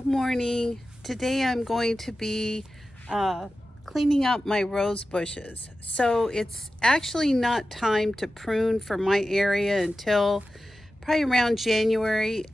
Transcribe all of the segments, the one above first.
Good morning. Today I'm going to be cleaning up my rose bushes. So it's actually not time to prune for my area until probably around January.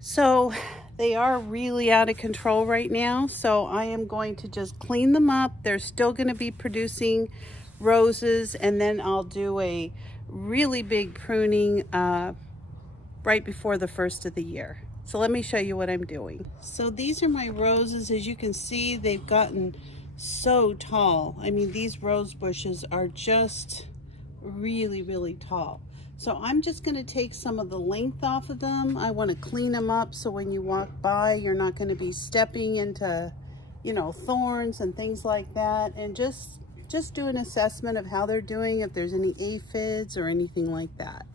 So they are really out of control right now. So I am going to just clean them up. They're still going to be producing roses, and then I'll do a really big pruning right before the first of the year. So let me show you what I'm doing. So these are my roses. As you can see, they've gotten so tall. I mean, these rose bushes are just really tall. So I'm just going to take some of the length off of them. I want to clean them up so when you walk by, you're not going to be stepping into, thorns and things like that. And just do an assessment of how they're doing, if there's any aphids or anything like that.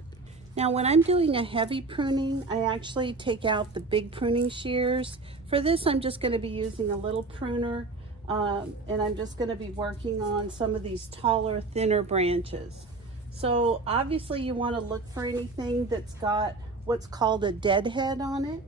Now, when I'm doing a heavy pruning, I actually take out the big pruning shears. For this, I'm just going to be using a little pruner, and I'm just going to be working on some of these taller, thinner branches. So obviously you want to look for anything that's got what's called a deadhead on it.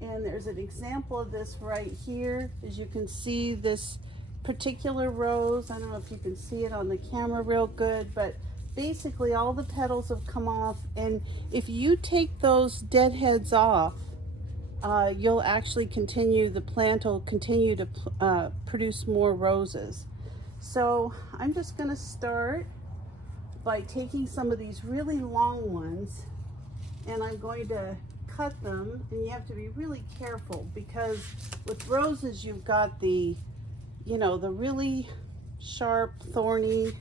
And there's an example of this right here. As you can see, this particular rose, I don't know if you can see it on the camera real good, but basically all the petals have come off, and if you take those deadheads off, you'll actually the plant will continue to produce more roses. So I'm just going to start by taking some of these really long ones, and I'm going to cut them. And you have to be really careful, because with roses you've got the the really sharp, thorny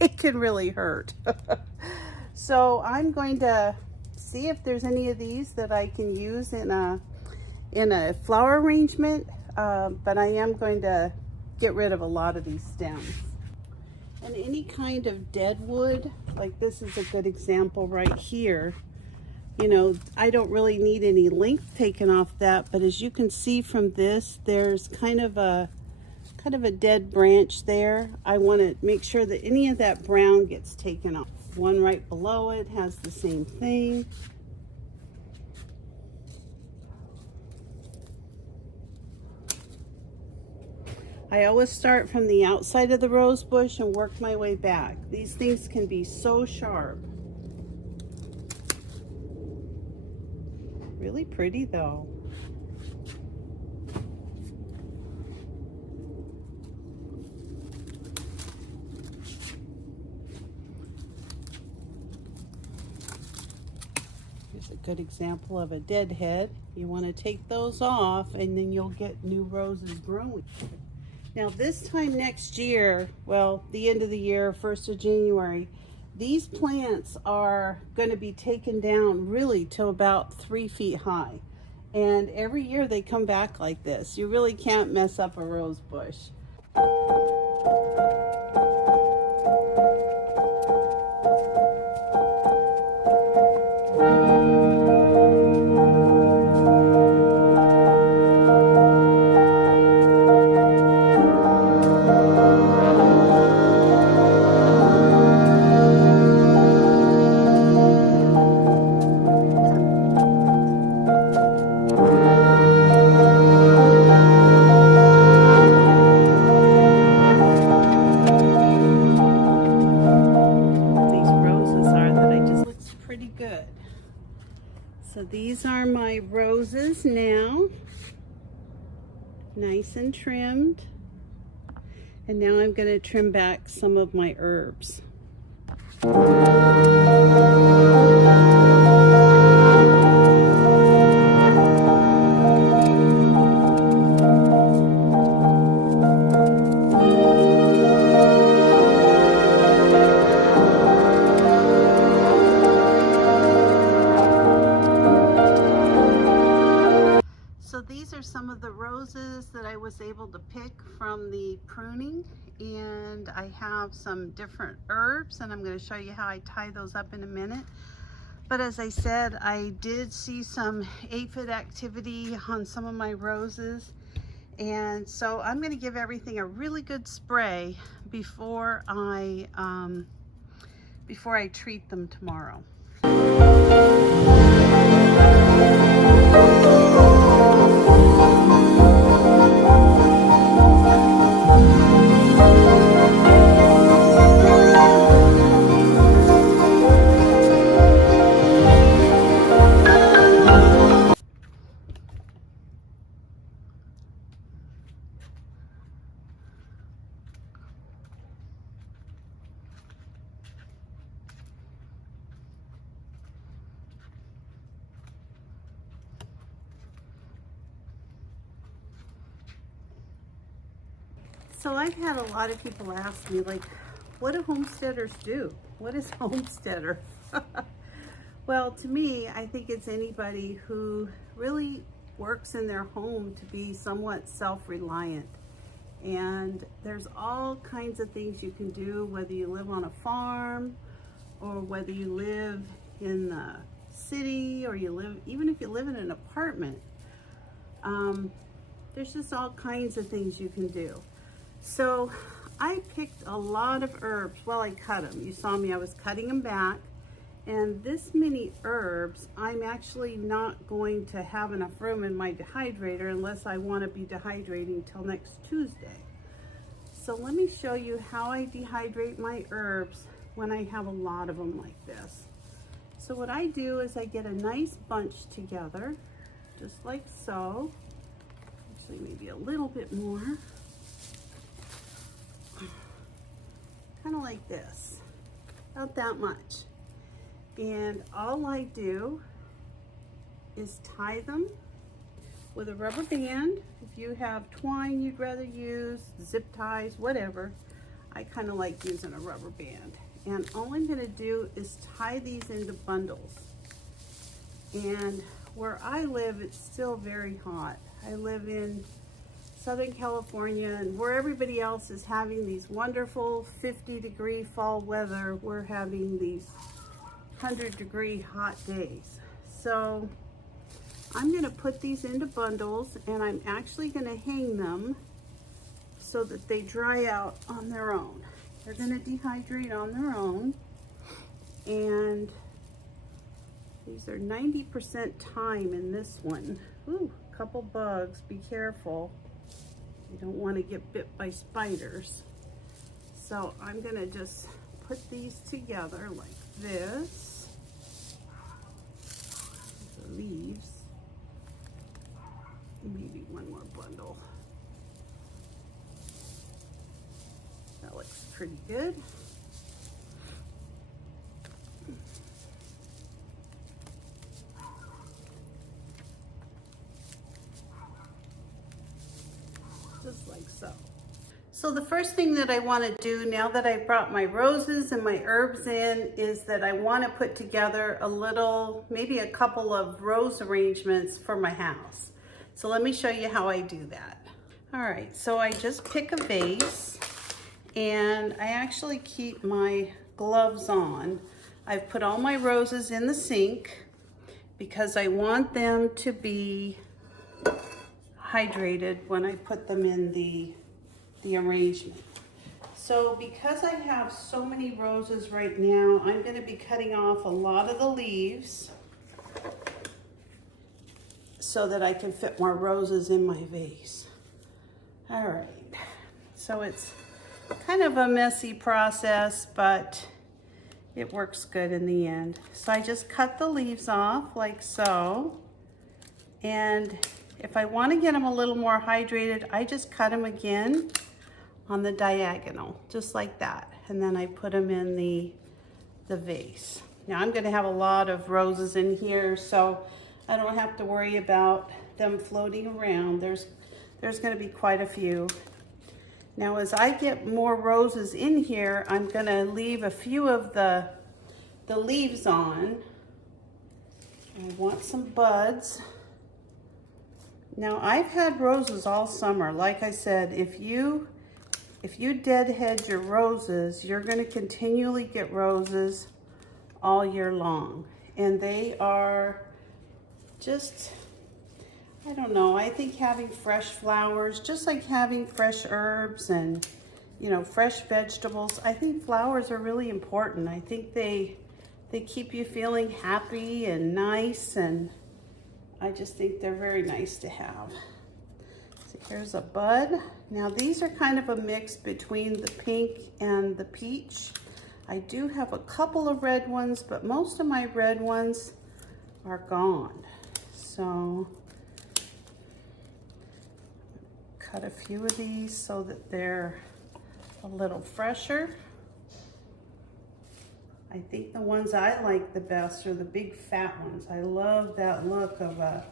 it can really hurt. So I'm going to see if there's any of these that I can use in a flower arrangement, but I am going to get rid of a lot of these stems. And any kind of dead wood, like this is a good example right here. I don't really need any length taken off that, but as you can see from this, there's kind of a dead branch there. I want to make sure that any of that brown gets taken off. One right below it has the same thing. I always start from the outside of the rose bush and work my way back. These things can be so sharp. Really pretty though. Here's a good example of a deadhead. You want to take those off, and then you'll get new roses growing. Now this time next year, well, the end of the year, 1st of January, these plants are going to be taken down really to about 3 feet high. And every year they come back like this. You really can't mess up a rose bush. So these are my roses now, nice and trimmed. And now I'm going to trim back some of my herbs. So these are some of the roses that I was able to pick from the pruning, and I have some different herbs, and I'm going to show you how I tie those up in a minute. But as I said, I did see some aphid activity on some of my roses, and so I'm going to give everything a really good spray before I treat them tomorrow. So I've had a lot of people ask me, like, what do homesteaders do? What is homesteader? Well, to me, I think it's anybody who really works in their home to be somewhat self-reliant. And there's all kinds of things you can do, whether you live on a farm or whether you live in the city, or you live, even if you live in an apartment. There's just all kinds of things you can do. So I picked a lot of herbs. Well, I cut them. You saw me, I was cutting them back. And this many herbs, I'm actually not going to have enough room in my dehydrator unless I want to be dehydrating till next Tuesday. So let me show you how I dehydrate my herbs when I have a lot of them like this. So what I do is I get a nice bunch together, just like so. Actually, maybe a little bit more. Kind of like this, about that much. And all I do is tie them with a rubber band. If you have twine you'd rather use, zip ties, whatever. I kind of like using a rubber band. And all I'm going to do is tie these into bundles. And where I live, it's still very hot. I live in Southern California, and where everybody else is having these wonderful 50-degree fall weather, we're having these 100-degree hot days. So I'm going to put these into bundles, and I'm actually going to hang them so that they dry out on their own. They're going to dehydrate on their own, and these are 90% thyme in this one. Ooh, a couple bugs, be careful. You don't want to get bit by spiders. So I'm going to just put these together like this. The leaves. Maybe one more bundle. That looks pretty good. Just like so. So the first thing that I want to do now that I brought my roses and my herbs in is that I want to put together a little, maybe a couple of rose arrangements for my house. So let me show you how I do that. All right, so I just pick a vase, and I actually keep my gloves on. I've put all my roses in the sink because I want them to be hydrated when I put them in the arrangement. So because I have so many roses right now, I'm going to be cutting off a lot of the leaves so that I can fit more roses in my vase. All right, so it's kind of a messy process, but it works good in the end. So I just cut the leaves off like so, and if I want to get them a little more hydrated, I just cut them again on the diagonal, just like that. And then I put them in the vase. Now I'm gonna have a lot of roses in here, so I don't have to worry about them floating around. There's gonna be quite a few. Now as I get more roses in here, I'm gonna leave a few of the leaves on. I want some buds. Now I've had roses all summer. Like I said, if you deadhead your roses, you're going to continually get roses all year long. And they are just, I don't know, I think having fresh flowers, just like having fresh herbs and, you know, fresh vegetables, I think flowers are really important. I think they keep you feeling happy and nice, and I just think they're very nice to have. So here's a bud. Now these are kind of a mix between the pink and the peach. I do have a couple of red ones, but most of my red ones are gone. So cut a few of these so that they're a little fresher. I think the ones I like the best are the big fat ones. I love that look of a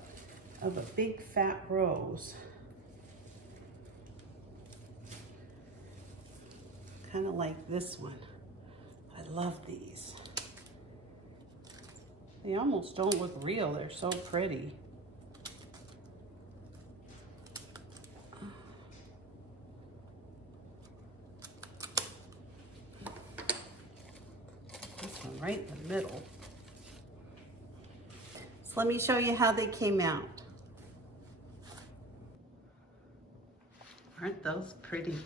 big fat rose. kind of like this one. I love these. They almost don't look real. They're so pretty. This one right in the middle. So let me show you how they came out. Aren't those pretty?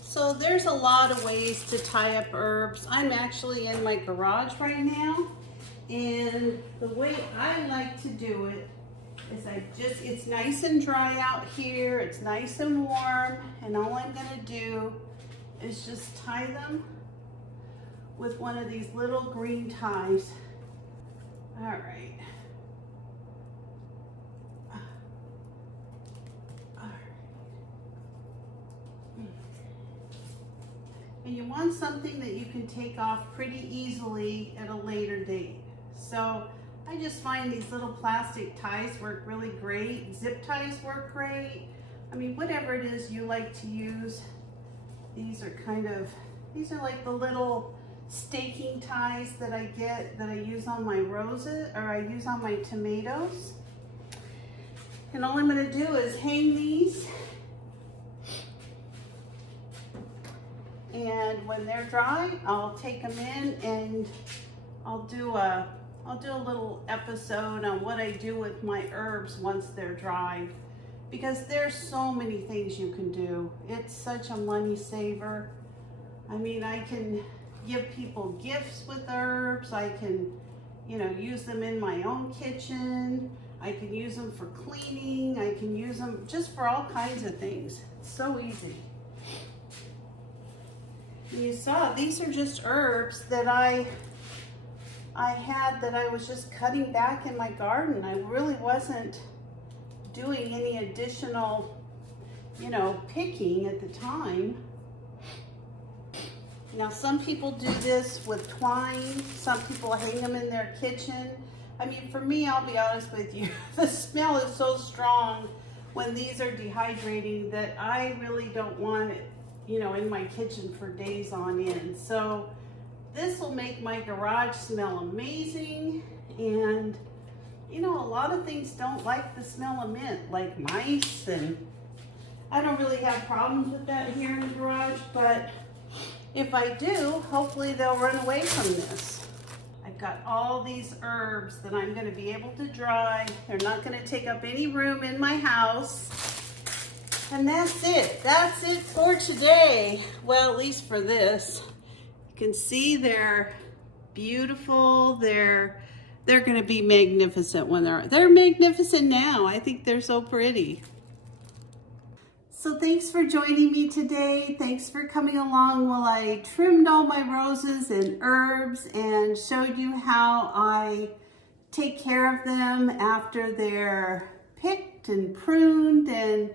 So there's a lot of ways to tie up herbs. I'm actually in my garage right now, and the way I like to do it is it's nice and dry out here, it's nice and warm, and all I'm gonna do is just tie them with one of these little green ties. All right. And you want something that you can take off pretty easily at a later date. So I just find these little plastic ties work really great. Zip ties work great. I mean, whatever it is you like to use. These are like the little staking ties that I get, that I use on my roses, or I use on my tomatoes. And all I'm gonna do is hang these, and when they're dry, I'll take them in and I'll do a little episode on what I do with my herbs once they're dried, because there's so many things you can do. It's such a money saver. I mean, I can give people gifts with herbs. I can, use them in my own kitchen. I can use them for cleaning. I can use them just for all kinds of things. It's so easy. You saw, these are just herbs that I had that I was just cutting back in my garden. I really wasn't doing any additional, picking at the time. Now, some people do this with twine. Some people hang them in their kitchen. I mean, for me, I'll be honest with you, the smell is so strong when these are dehydrating that I really don't want it, in my kitchen for days on end. So this will make my garage smell amazing. And, a lot of things don't like the smell of mint, like mice, and I don't really have problems with that here in the garage, but if I do, hopefully they'll run away from this. I've got all these herbs that I'm gonna be able to dry. They're not gonna take up any room in my house. And that's it. That's it for today. Well, at least for this. You can see they're beautiful. They're gonna be magnificent when they're magnificent now. I think they're so pretty. So thanks for joining me today. Thanks for coming along while I trimmed all my roses and herbs and showed you how I take care of them after they're picked and pruned and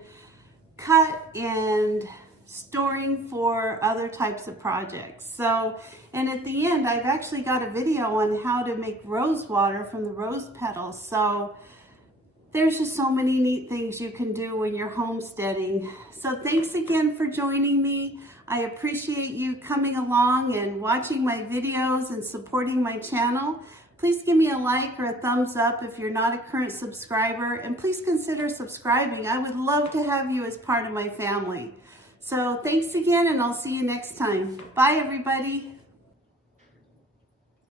cut and storing for other types of projects. So, and at the end, I've actually got a video on how to make rose water from the rose petals. So there's just so many neat things you can do when you're homesteading. So thanks again for joining me. I appreciate you coming along and watching my videos and supporting my channel. Please give me a like or a thumbs up if you're not a current subscriber, and please consider subscribing. I would love to have you as part of my family. So thanks again, and I'll see you next time. Bye, everybody.